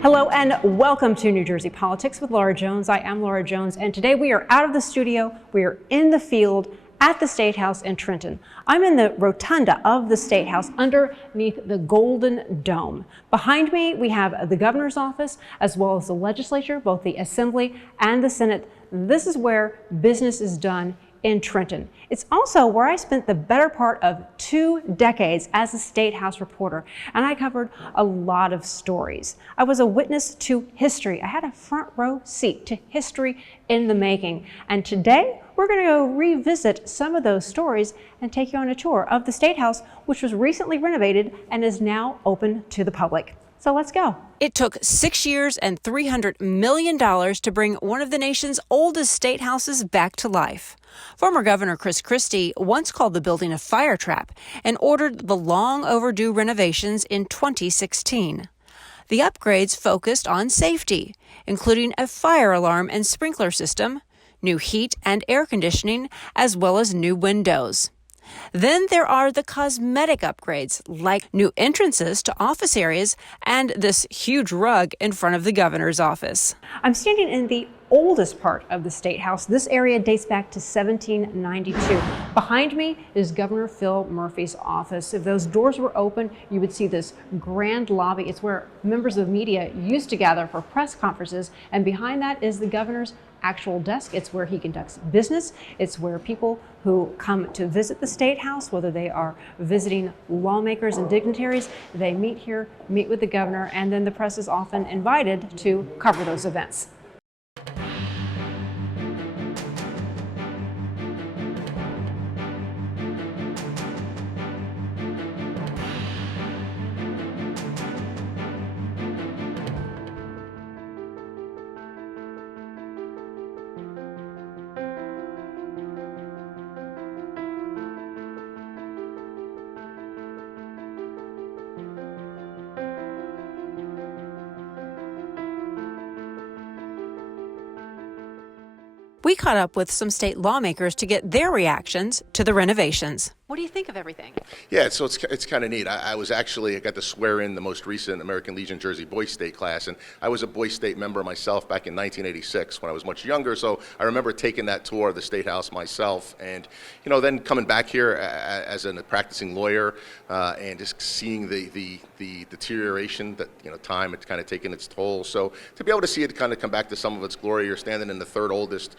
Hello and welcome to New Jersey Politics with Laura Jones. I am Laura Jones, and today we are out of the studio. We are in the field at the State House in Trenton. I'm in the rotunda of the State House underneath the Golden Dome. Behind me, we have the governor's office as well as the legislature, both the Assembly and the Senate. This is where business is done in Trenton. It's also where I spent the better part of 2 decades as a State House reporter, and I covered a lot of stories. I was a witness to history. I had a front row seat to history in the making. And today, we're going to go revisit some of those stories and take you on a tour of the State House, which was recently renovated and is now open to the public. So let's go. It took 6 years and $300 million to bring one of the nation's oldest state houses back to life. Former Governor Chris Christie once called the building a fire trap and ordered the long overdue renovations in 2016. The upgrades focused on safety, including a fire alarm and sprinkler system, new heat and air conditioning, as well as new windows. Then there are the cosmetic upgrades, like new entrances to office areas and this huge rug in front of the governor's office. I'm standing in the oldest part of the State House. This area dates back to 1792. Behind me is Governor Phil Murphy's office. If those doors were open, you would see this grand lobby. It's where members of the media used to gather for press conferences, and behind that is the governor's actual desk. It's where he conducts business. It's where people who come to visit the State House, whether they are visiting lawmakers and dignitaries, they meet here, meet with the governor, and then the press is often invited to cover those events. We caught up with some state lawmakers to get their reactions to the renovations. What do you think of everything? Yeah, so it's kind of neat. I got to swear in the most recent American Legion Jersey Boy State class, and I was a Boy State member myself back in 1986 when I was much younger, so I remember taking that tour of the State House myself, and then coming back here as a practicing lawyer and just seeing the deterioration that time had kind of taken its toll. So to be able to see it kind of come back to some of its glory, you're standing in the third oldest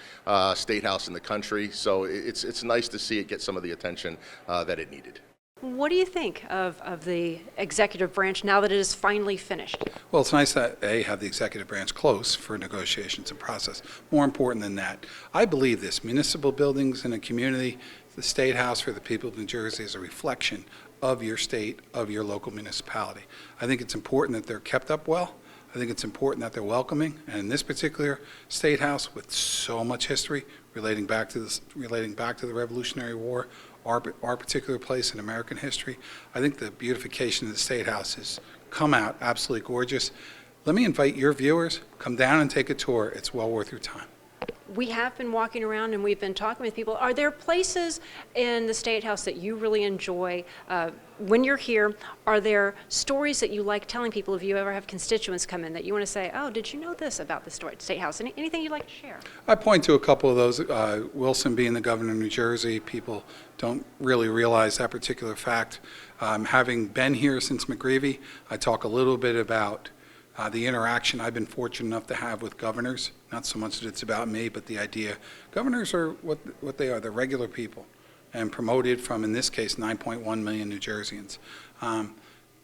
State House in the country, so it's nice to see it get some of the attention that it needed. What do you think of the executive branch now that it is finally finished? Well, it's nice that have the executive branch close for negotiations and process. More important than that, I believe this: municipal buildings in a community, the State House for the people of New Jersey is a reflection of your state, of your local municipality. I think it's important that they're kept up well. I think it's important that they're welcoming, and in this particular State House, with so much history relating back to the Revolutionary War, our particular place in American history, I think the beautification of the State House has come out absolutely gorgeous. Let me invite your viewers, come down and take a tour. It's well worth your time. We have been walking around and we've been talking with people. Are there places in the State House that you really enjoy when you're here? Are there stories that you like telling people if you ever have constituents come in that you want to say, oh, did you know this about the State House? Anything you'd like to share? I point to a couple of those. Wilson being the governor of New Jersey, people don't really realize that particular fact. Having been here since McGreevey, I talk a little bit about the interaction I've been fortunate enough to have with governors. Not so much that it's about me, but the idea. Governors are what they are. They're regular people, and promoted from, in this case, 9.1 million New Jerseyans.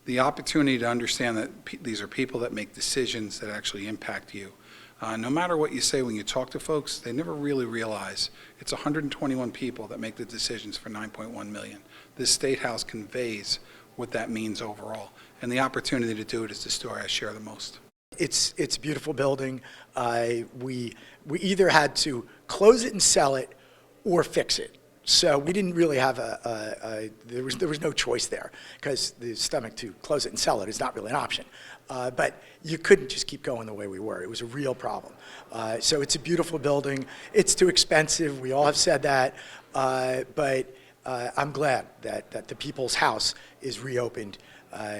The opportunity to understand that these are people that make decisions that actually impact you. No matter what you say when you talk to folks, they never really realize it's 121 people that make the decisions for 9.1 million. This State House conveys what that means overall. And the opportunity to do it is the story I share the most. It's a beautiful building. We either had to close it and sell it or fix it. So we didn't really have there was no choice there, because the stomach to close it and sell it is not really an option. But you couldn't just keep going the way we were. It was a real problem. So it's a beautiful building. It's too expensive. We all have said that. But I'm glad that the People's House is reopened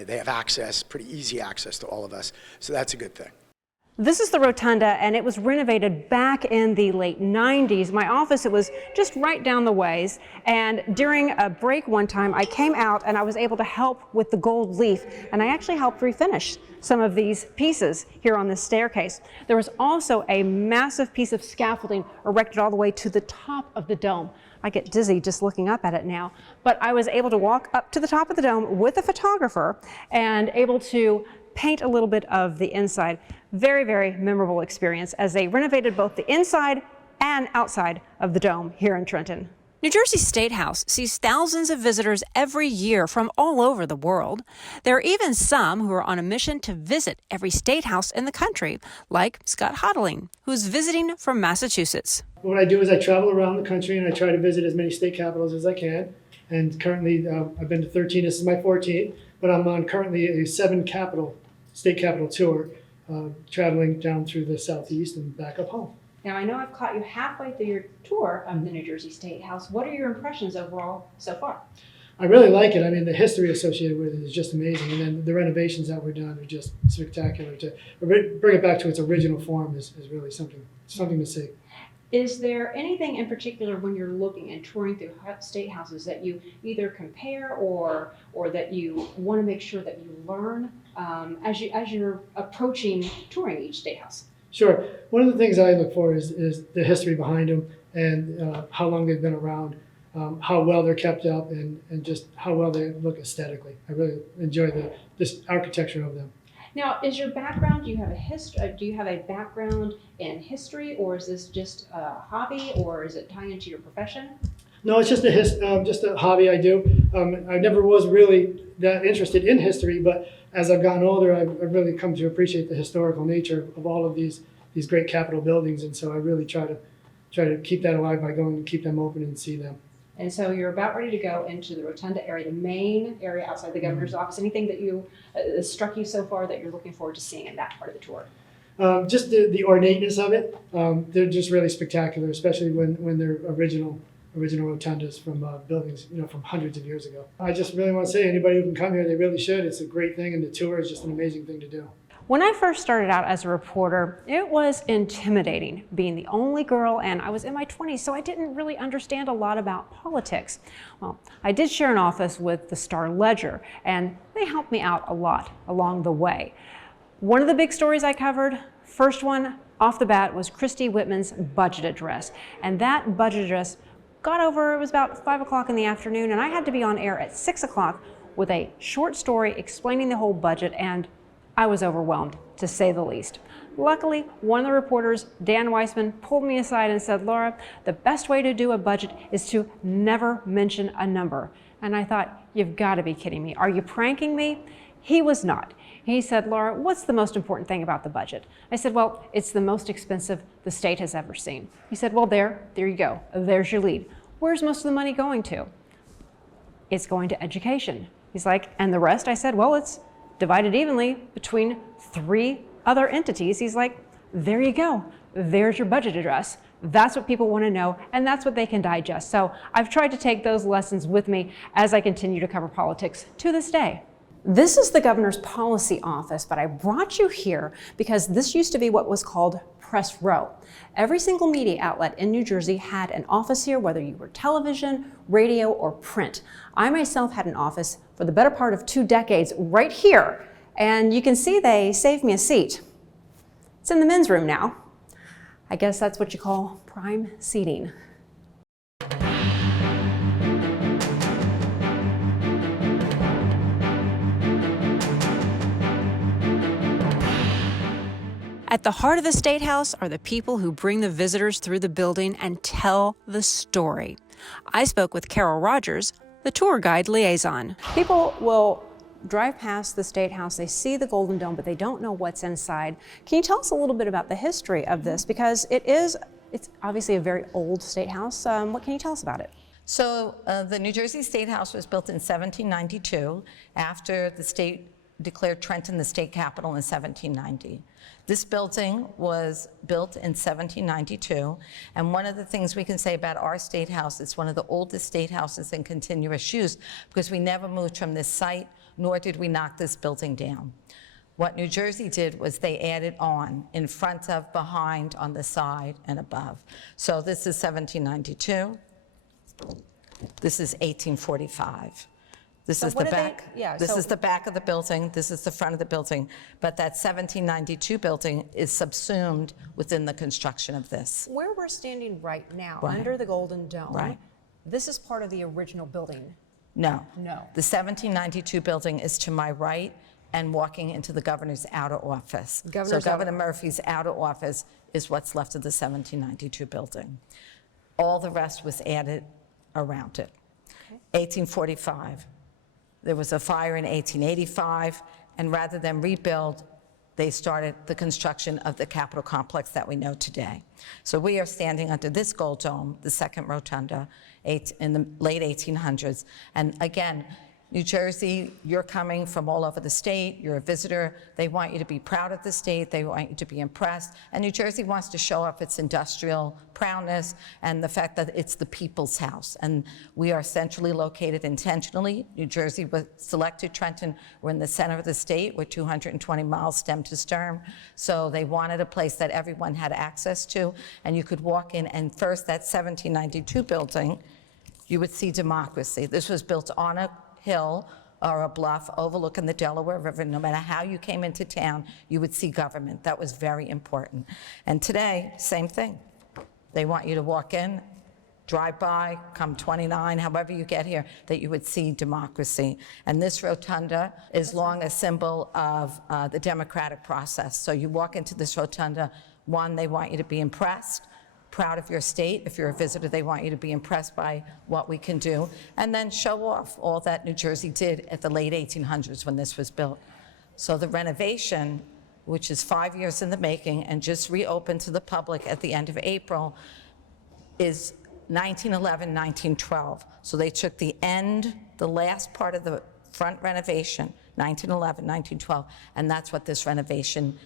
They have access, pretty easy access to all of us. So that's a good thing. This is the rotunda, and it was renovated back in the late 90s. My office, it was just right down the ways, and during a break one time, I came out and I was able to help with the gold leaf, and I actually helped refinish some of these pieces here on this staircase. There was also a massive piece of scaffolding erected all the way to the top of the dome. I get dizzy just looking up at it now, but I was able to walk up to the top of the dome with a photographer and able to paint a little bit of the inside. Very, very memorable experience as they renovated both the inside and outside of the dome here in Trenton. New Jersey State House sees thousands of visitors every year from all over the world. There are even some who are on a mission to visit every state house in the country, like Scott Hodling, who's visiting from Massachusetts. What I do is I travel around the country and I try to visit as many state capitals as I can. And currently, I've been to 13. This is my 14th, but I'm on currently a 7 state capital tour, traveling down through the Southeast and back up home. Now, I know I've caught you halfway through your tour of the New Jersey State House. What are your impressions overall so far? I really like it. I mean, the history associated with it is just amazing. And then the renovations that were done are just spectacular. To bring it back to its original form is really something to see. Is there anything in particular when you're looking and touring through state houses that you either compare or that you want to make sure that you learn as you're approaching touring each state house? Sure. One of the things I look for is the history behind them and how long they've been around, how well they're kept up, and just how well they look aesthetically. I really enjoy this architecture of them. Now, is your background? Do you have a background in history, or is this just a hobby, or is it tying into your profession? No, it's just a hobby I do. I never was really that interested in history, but as I've gotten older, I've really come to appreciate the historical nature of all of these great Capitol buildings, and so I really try to keep that alive by going to keep them open and see them. And so you're about ready to go into the Rotunda area, the main area outside the governor's office. Anything that you struck you so far that you're looking forward to seeing in that part of the tour? Just the ornateness of it. They're just really spectacular, especially when they're original rotundas from buildings, from hundreds of years ago. I just really want to say anybody who can come here, they really should. It's a great thing, and the tour is just an amazing thing to do. When I first started out as a reporter, it was intimidating being the only girl, and I was in my 20s, so I didn't really understand a lot about politics. Well, I did share an office with the Star-Ledger, and they helped me out a lot along the way. One of the big stories I covered, first one off the bat, was Christy Whitman's budget address. And that budget address got over, it was about 5 o'clock in the afternoon, and I had to be on air at 6 o'clock with a short story explaining the whole budget, and I was overwhelmed, to say the least. Luckily, one of the reporters, Dan Weissman, pulled me aside and said, "Laura, the best way to do a budget is to never mention a number." And I thought, you've got to be kidding me. Are you pranking me? He was not. He said, "Laura, what's the most important thing about the budget?" I said, "Well, it's the most expensive the state has ever seen." He said, "Well, there you go. There's your lead. Where's most of the money going to?" "It's going to education." He's like, "And the rest?" I said, "Well, it's divided evenly between 3 other entities." He's like, "There you go. There's your budget address. That's what people want to know, and that's what they can digest." So I've tried to take those lessons with me as I continue to cover politics to this day. This is the governor's policy office, but I brought you here because this used to be what was called Press Row. Every single media outlet in New Jersey had an office here, whether you were television, radio, or print. I myself had an office for the better part of 2 decades right here, and you can see they saved me a seat. It's in the men's room now. I guess that's what you call prime seating. At the heart of the State House are the people who bring the visitors through the building and tell the story. I spoke with Carol Rogers, the tour guide liaison. People will drive past the State House, they see the Golden Dome, but they don't know what's inside. Can you tell us a little bit about the history of this? Because it's obviously a very old State House. What can you tell us about it? So the New Jersey State House was built in 1792 after the state declared Trenton the state capital in 1790. This building was built in 1792, and one of the things we can say about our State House, it's one of the oldest state houses in continuous use because we never moved from this site nor did we knock this building down. What New Jersey did was they added on in front of, behind, on the side, and above. So this is 1792. This is 1845. This So is what the did they- back. yeah, This so- is the back of the building. This is the front of the building. But that 1792 building is subsumed within the construction of this. Where we're standing right now, Right. under the Golden Dome, Right. this is part of the original building. No. No. The 1792 building is to my right and walking into the governor's outer office. Governor's So Governor outer- Murphy's outer office is what's left of the 1792 building. All the rest was added around it. 1845. There was a fire in 1885, and rather than rebuild, they started the construction of the Capitol complex that we know today. So we are standing under this gold dome, the second rotunda, in the late 1800s. And again, New Jersey, you're coming from all over the state, you're a visitor, they want you to be proud of the state, they want you to be impressed, and New Jersey wants to show off its industrial prowess and the fact that it's the people's house. And we are centrally located intentionally. New Jersey was selected, Trenton, we're in the center of the state, we're 220 miles stem to stern, so they wanted a place that everyone had access to, and you could walk in, and first, that 1792 building, you would see democracy. This was built on a hill or a bluff overlooking the Delaware River. No matter how you came into town, you would see government. That was very important. And today, same thing. They want you to walk in, drive by, come 29, however you get here, that you would see democracy. And this rotunda is long a symbol of the democratic process. So you walk into this rotunda, one, they want you to be impressed, proud of your state. If you're a visitor, they want you to be impressed by what we can do, and then show off all that New Jersey did at the late 1800s when this was built. So the renovation, which is 5 years in the making and just reopened to the public at the end of April, is 1911, 1912. So they took the last part of the front renovation, 1911, 1912, and that's what this renovation,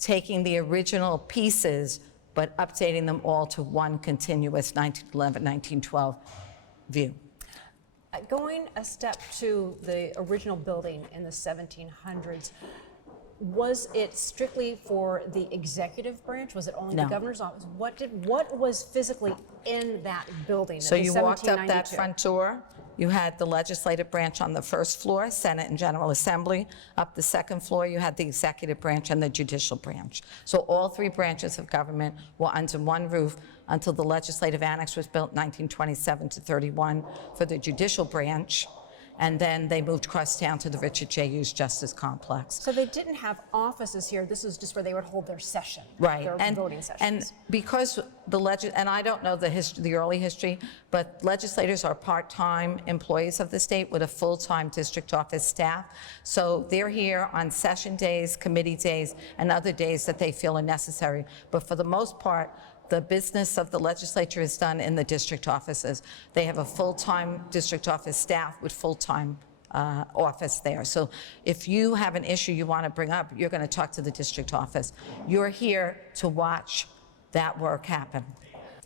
taking the original pieces but updating them all to one continuous 1911, 1912 view. Going a step to the original building in the 1700s, was it strictly for the executive branch? Was it only the No. governor's office? What was physically in that building? So in you walked up that 1792? front door, you had the legislative branch on the first floor, Senate and General Assembly. Up the second floor, you had the executive branch and the judicial branch. So all three branches of government were under one roof until the legislative annex was built in 1927 to 31 for the judicial branch. And then they moved across town to the Richard J. Hughes Justice Complex. So they didn't have offices here. This is just where they would hold their session, Right, their voting and sessions. because and I don't know the early history, but legislators are part-time employees of the state with a full-time district office staff. So they're here on session days, committee days, and other days that they feel are necessary. But for the most part, the business of the legislature is done in the district offices. They have a full-time district office staff with full-time office there. So if you have an issue you want to bring up, you're going to talk to the district office. You're here to watch that work happen.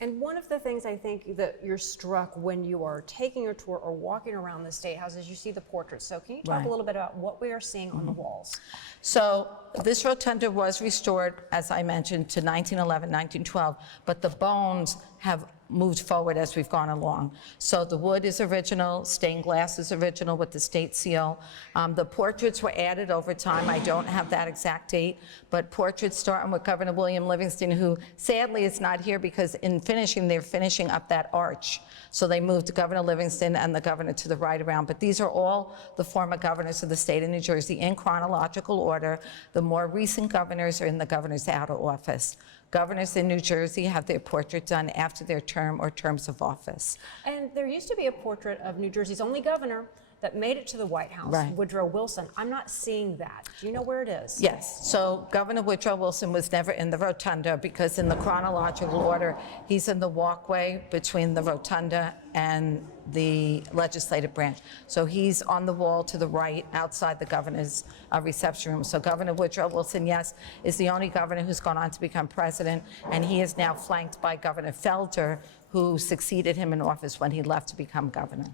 And one of the things I think that you're struck when you are taking a tour or walking around the State House is you see the portraits. So can you talk Right. a little bit about what we are seeing on the walls? So this rotunda was restored, as I mentioned, to 1911, 1912, but the bones have moved forward as we've gone along. So the wood is original, stained glass is original with the state seal. The portraits were added over time. I don't have that exact date, but portraits starting with Governor William Livingston, who sadly is not here because in finishing, they're finishing up that arch. So they moved Governor Livingston and the governor to the right around. But these are all the former governors of the state of New Jersey in chronological order. The more recent governors are in the governor's outer office. Governors in New Jersey have their portrait done after their term or terms of office. And there used to be a portrait of New Jersey's only governor that made it to the White House, Right. Woodrow Wilson. I'm not seeing that. Do you know where it is? Yes, so Governor Woodrow Wilson was never in the rotunda because in the chronological order, he's in the walkway between the rotunda and the legislative branch. So he's on the wall to the right outside the governor's reception room. So Governor Woodrow Wilson, yes, is the only governor who's gone on to become president, and he is now flanked by Governor Felder, who succeeded him in office when he left to become governor.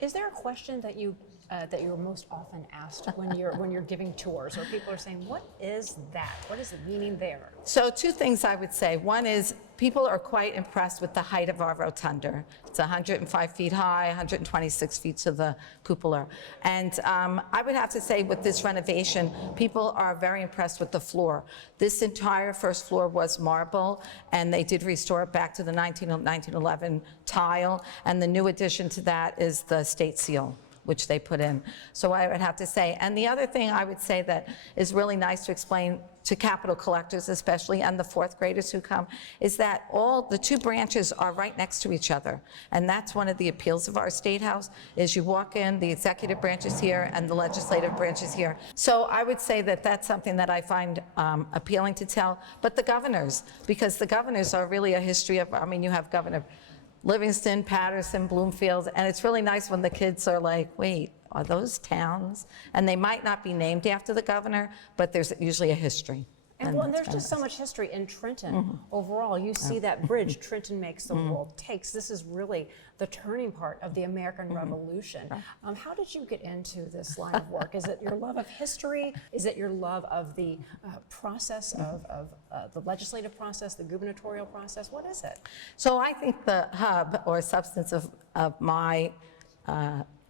Is there a question that you that you're most often asked when you're giving tours, or people are saying, "What is that? What is the meaning there?" So two things I would say. One is people are quite impressed with the height of our rotunda. It's 105 feet high, 126 feet to the cupola. And I would have to say with this renovation, people are very impressed with the floor. This entire first floor was marble, and they did restore it back to the 1911 tile. And the new addition to that is the state seal, which they put in. So I would have to say, and the other thing I would say that is really nice to explain to Capitol collectors especially, and the fourth graders who come, is that all the two branches are right next to each other. And that's one of the appeals of our State House, is you walk in, the executive branch is here and the legislative branch is here. So I would say that that's something that I find appealing to tell. But the governors, because the governors are really a history of, I mean, you have Governor Livingston, Patterson, Bloomfield, and it's really nice when the kids are like, wait, are those towns? And they might not be named after the governor, but there's usually a history. And well, there's that's just so kinda much history in Trenton overall. You see that bridge, Trenton makes the world takes. This is really the turning part of the American Revolution. How did you get into this line of work? Is it your love of history? Is it your love of the process of the legislative process, the gubernatorial process? What is it? So I think the hub or substance of my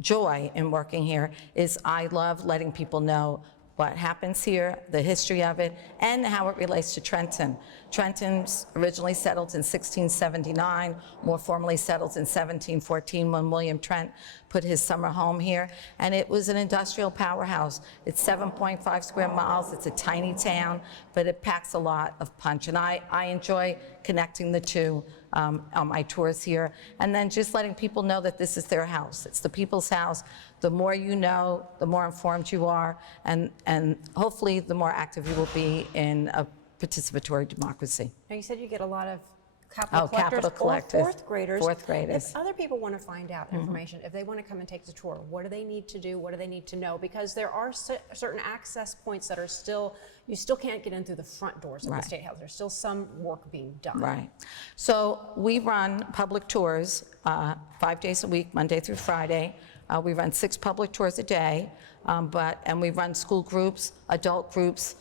joy in working here is I love letting people know what happens here, the history of it, and how it relates to Trenton. Trenton's originally settled in 1679, more formally settled in 1714 when William Trent put his summer home here, and it was an industrial powerhouse. It's 7.5 square miles, it's a tiny town, but it packs a lot of punch, and I enjoy connecting the two on my tours here, and then just letting people know that this is their house. It's the people's house. The more you know, the more informed you are, and hopefully the more active you will be in a participatory democracy. Now, you said you get a lot of Capitol Capitol collectors or collectors, fourth graders. fourth graders. If other people want to find out information, if they want to come and take the tour, what do they need to do? What do they need to know? Because there are certain access points that are still, you still can't get in through the front doors of the Right. State House. There's still some work being done. Right. So we run public tours 5 days a week, Monday through Friday. We run 6 public tours a day, and we run school groups, adult groups.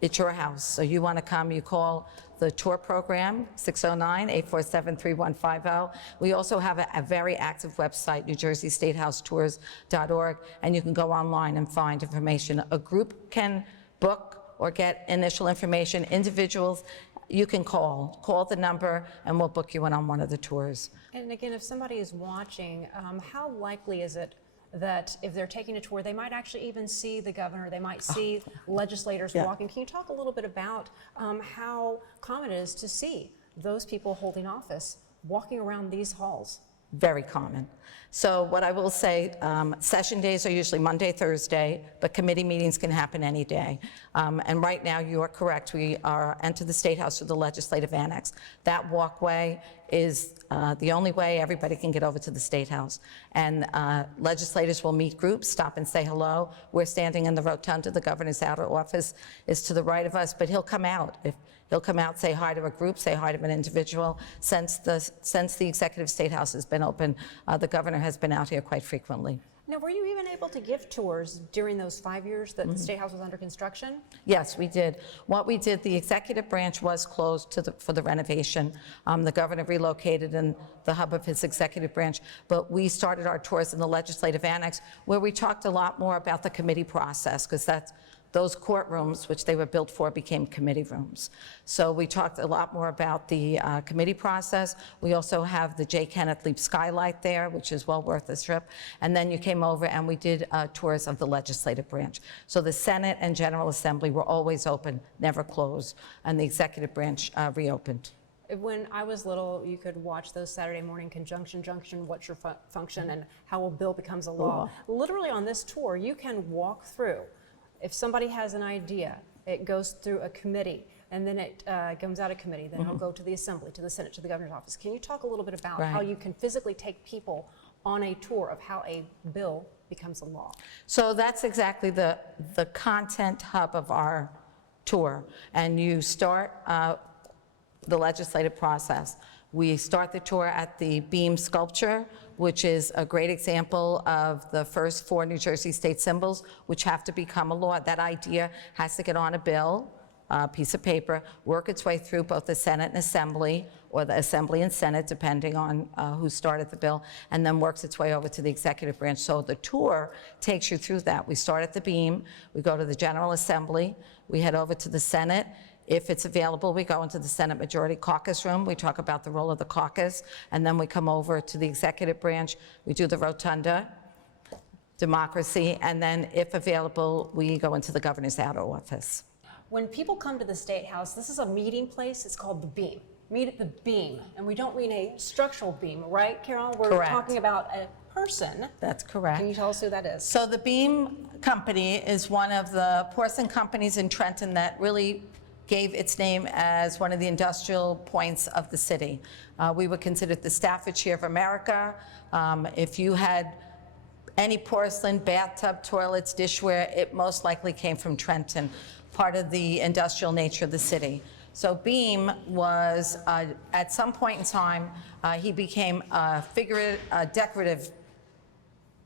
It's your house. So you want to come, you call the tour program, 609-847-3150. We also have a very active website, NewJerseyStateHouseTours.org, and you can go online and find information. A group can book or get initial information. Individuals, you can call the number, and we'll book you in on one of the tours. And again, if somebody is watching, how likely is it that if they're taking a tour, they might actually even see the governor, they might see legislators walking? Can you talk a little bit about how common it is to see those people holding office walking around these halls? Very common. So what I will say, session days are usually Monday, Thursday, but committee meetings can happen any day. And right now, you are correct. We are enter the State House through the Legislative Annex. That walkway is the only way everybody can get over to the State House. And legislators will meet groups, stop and say hello. We're standing in the rotunda. The governor's outer office is to the right of us, but he'll come out. He'll come out, say hi to a group, say hi to an individual. Since the Executive State House has been open, the governor has been out here quite frequently. Now, were you even able to give tours during those 5 years that the State House was under construction? Yes, we did. What we did, the executive branch was closed for the renovation. The governor relocated in the hub of his executive branch, but we started our tours in the legislative annex, where we talked a lot more about the committee process, because those courtrooms, which they were built for, became committee rooms. So we talked a lot more about the committee process. We also have the J. Kenneth Leap skylight there, which is well worth the trip. And then you came over and we did tours of the legislative branch. So the Senate and General Assembly were always open, never closed, and the executive branch reopened. When I was little, you could watch those Saturday morning Conjunction Junction, What's Your Function, and How a Bill Becomes a Law. Literally on this tour, you can walk through. If somebody has an idea, it goes through a committee, and then it comes out of committee, then it'll go to the Assembly, to the Senate, to the governor's office. Can you talk a little bit about how you can physically take people on a tour of how a bill becomes a law? So that's exactly the content hub of our tour. And you start the legislative process. We start the tour at the beam sculpture, which is a great example of the first 4 New Jersey state symbols, which have to become a law. That idea has to get on a bill, a piece of paper, work its way through both the Senate and Assembly, or the Assembly and Senate, depending on who started the bill, and then works its way over to the executive branch. So the tour takes you through that. We start at the beam, we go to the General Assembly, we head over to the Senate. If it's available, we go into the Senate Majority Caucus room. We talk about the role of the caucus, and then we come over to the executive branch. We do the rotunda, democracy, and then, if available, we go into the governor's outer office. When people come to the State House, this is a meeting place. It's called the Beam. Meet at the Beam. And we don't mean a structural beam, right, Carol? We're Correct. talking about a person. That's correct. Can you tell us who that is? So the Beam Company is one of the porcelain companies in Trenton that really gave its name as one of the industrial points of the city. We were considered the Staffordshire of America. If you had any porcelain, bathtub, toilets, dishware, it most likely came from Trenton, part of the industrial nature of the city. So Beam was, at some point in time, he became a decorative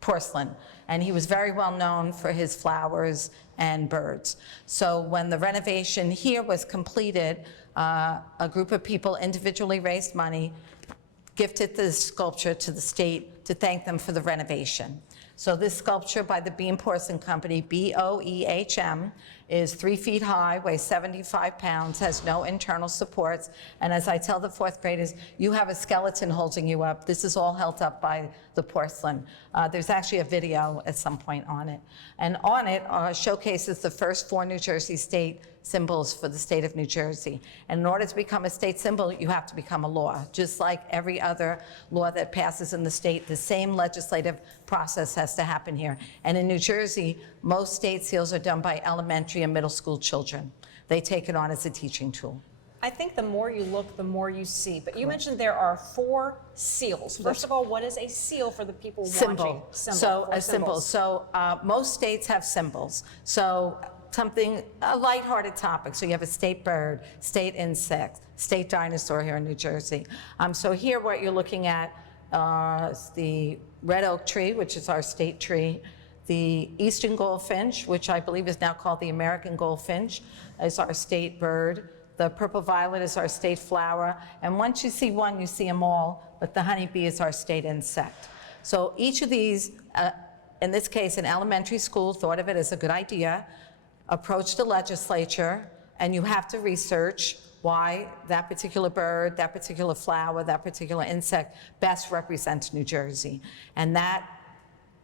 porcelain, and he was very well known for his flowers and birds. So when the renovation here was completed, a group of people individually raised money, gifted the sculpture to the state to thank them for the renovation. So this sculpture by the Beam Porcelain Company, BOEHM, is 3 feet high, weighs 75 pounds, has no internal supports, and as I tell the 4th graders, you have a skeleton holding you up. This is all held up by the porcelain. There's actually a video at some point on it. And on it showcases the first 4 New Jersey state symbols for the state of New Jersey. And in order to become a state symbol, you have to become a law. Just like every other law that passes in the state, the same legislative process has to happen here. And in New Jersey, most state seals are done by elementary and middle school children. They take it on as a teaching tool. I think the more you look, the more you see. But you mentioned there are 4 seals. First of all, what is a seal for the people watching? Symbol. So Four a symbol. symbols. So most states have symbols. So a lighthearted topic. So you have a state bird, state insect, state dinosaur here in New Jersey. So here what you're looking at is the red oak tree, which is our state tree. The eastern goldfinch, which I believe is now called the American goldfinch, is our state bird. The purple violet is our state flower. And once you see one, you see them all. But the honeybee is our state insect. So each of these, in this case, an elementary school thought of it as a good idea, approached the legislature, and you have to research why that particular bird, that particular flower, that particular insect best represents New Jersey. And that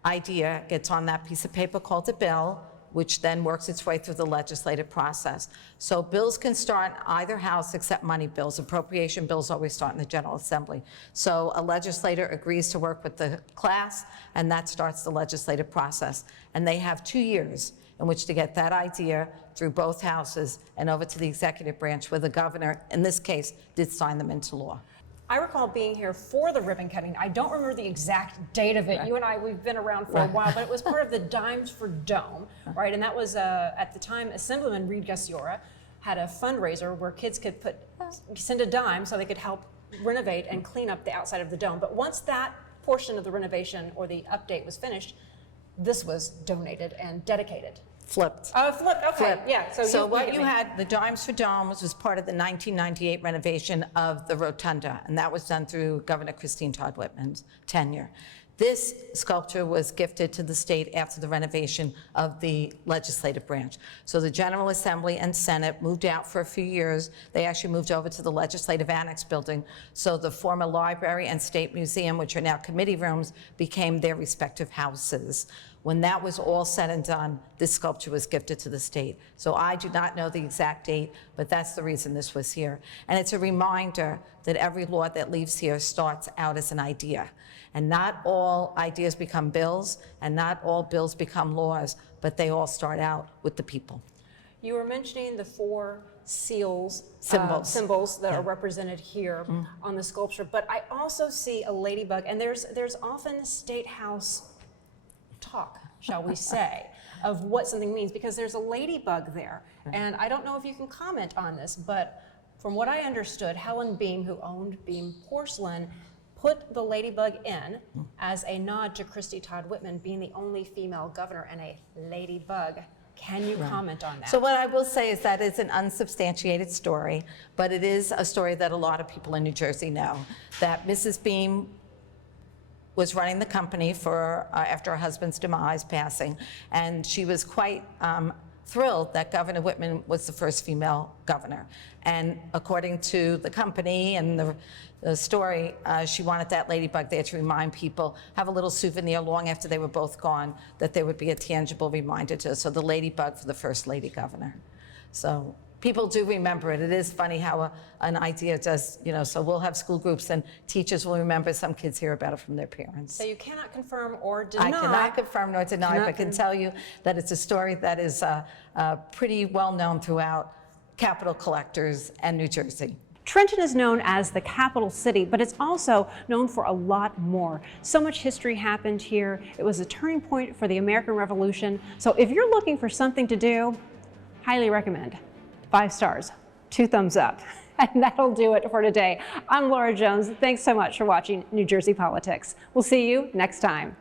idea gets on that piece of paper called a bill, which then works its way through the legislative process. So bills can start in either house except money bills. Appropriation bills always start in the General Assembly. So a legislator agrees to work with the class, and that starts the legislative process. And they have 2 years in which to get that idea through both houses and over to the executive branch, where the governor, in this case, did sign them into law. I recall being here for the ribbon cutting. I don't remember the exact date of it. Right. You and I, we've been around for a while, but it was part of the Dimes for Dome, right? And that was, at the time, Assemblyman Reed Gasiora had a fundraiser where kids could send a dime so they could help renovate and clean up the outside of the dome. But once that portion of the renovation or the update was finished, this was donated and dedicated. Flipped. Oh, flipped, okay, Flipped. yeah. So what get you me. had, the Dimes for Domes was part of the 1998 renovation of the rotunda, and that was done through Governor Christine Todd Whitman's tenure. This sculpture was gifted to the state after the renovation of the legislative branch. So the General Assembly and Senate moved out for a few years. They actually moved over to the Legislative Annex building. So the former library and state museum, which are now committee rooms, became their respective houses. When that was all said and done, this sculpture was gifted to the state. So I do not know the exact date, but that's the reason this was here. And it's a reminder that every law that leaves here starts out as an idea. And not all ideas become bills, and not all bills become laws, but they all start out with the people. You were mentioning the 4 seals, Symbols. that are represented here on the sculpture, but I also see a ladybug, and there's often State House talk, shall we say, of what something means, because there's a ladybug there. And I don't know if you can comment on this, but From what I understood, Helen Beam, who owned Beam Porcelain, put the ladybug in as a nod to Christy Todd Whitman being the only female governor and a ladybug. Can you comment on that? So what I will say is that it's an unsubstantiated story, but it is a story that a lot of people in New Jersey know, that Mrs. Beam was running the company for after her husband's demise, passing, and she was quite thrilled that Governor Whitman was the first female governor. And according to the company and the story, she wanted that ladybug there to remind people, have a little souvenir long after they were both gone, that there would be a tangible reminder to her. So the ladybug for the first lady governor. So people do remember it. It is funny how an idea does, you know, so we'll have school groups and teachers will remember, some kids hear about it from their parents. So you cannot confirm or deny. I cannot confirm nor deny, but can tell you that it's a story that is pretty well known throughout capital collectors and New Jersey. Trenton is known as the capital city, but it's also known for a lot more. So much history happened here. It was a turning point for the American Revolution. So if you're looking for something to do, highly recommend. 5 stars, 2 thumbs up. And that'll do it for today. I'm Laura Jones. Thanks so much for watching New Jersey Politics. We'll see you next time.